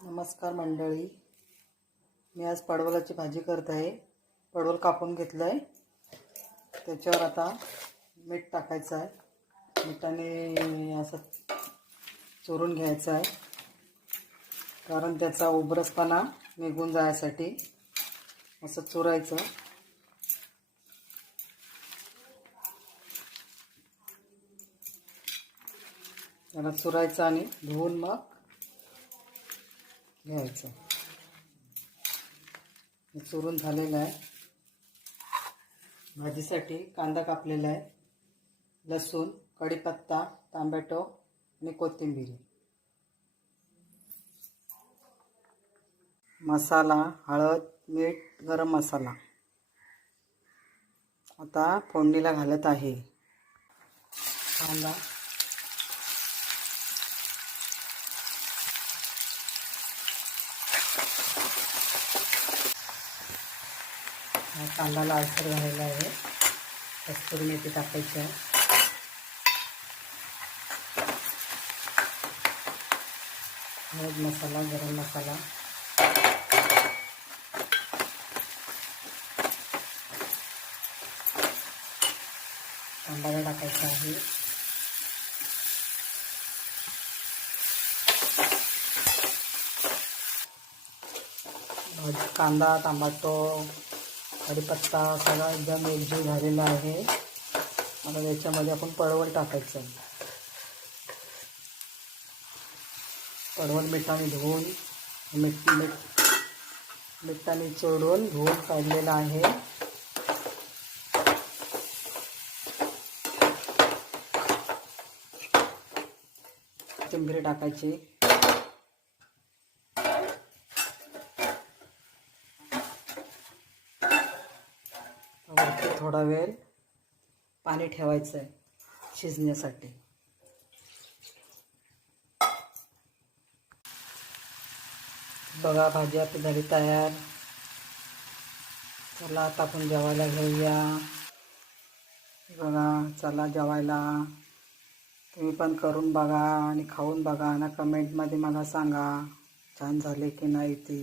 नमस्कार मंडळी. मी आज पडवलाची भाजी करत आहे. पडवल कापून घेतलं आहे त्याच्यावर आता मीठ टाकायचं आहे. मिठाने असं चोरून घ्यायचं आहे. कारण त्याचा उबरसपणा निघून जायसाठी असं चुरायचं. त्याला चुरायचं आणि धुवून मग घ्यायचं. हे चुरून झालेलं आहे. भाजीसाठी कांदा कापलेला आहे. लसूण कढीपत्ता टोमॅटो आणि कोथिंबीर. मसाला हळद मीठ गरम मसाला. आता फोडणीला घालत आहे. कांदा हा कांदा लालसर झालेला आहे. कस्तुरी मेथी टाकायची आहे. हळद मसाला गरम मसाला. कांदा टाकायचा आहे. कांदा टमाटो कढीपत्ता सगळा एकदम एकजीव झालेला आहे. आता त्याच्यामध्ये आपण पडवळ टाकायचं पडवळ मिठाने धुवून मीठ मीठ मिठाने चोडून धुवून काढलेलं आहे. कोथिंबीर टाकायची. वरती थोडा वेळ पाणी ठेवायचं आहे शिजण्यासाठी. बघा भाजी आपली झाली तयार. चला आता आपण जेवायला घेऊया. बघा चला जेवायला. तुम्ही पण करून बघा आणि खाऊन बघा. ना कमेंटमध्ये मला सांगा छान झाले की नाही ते.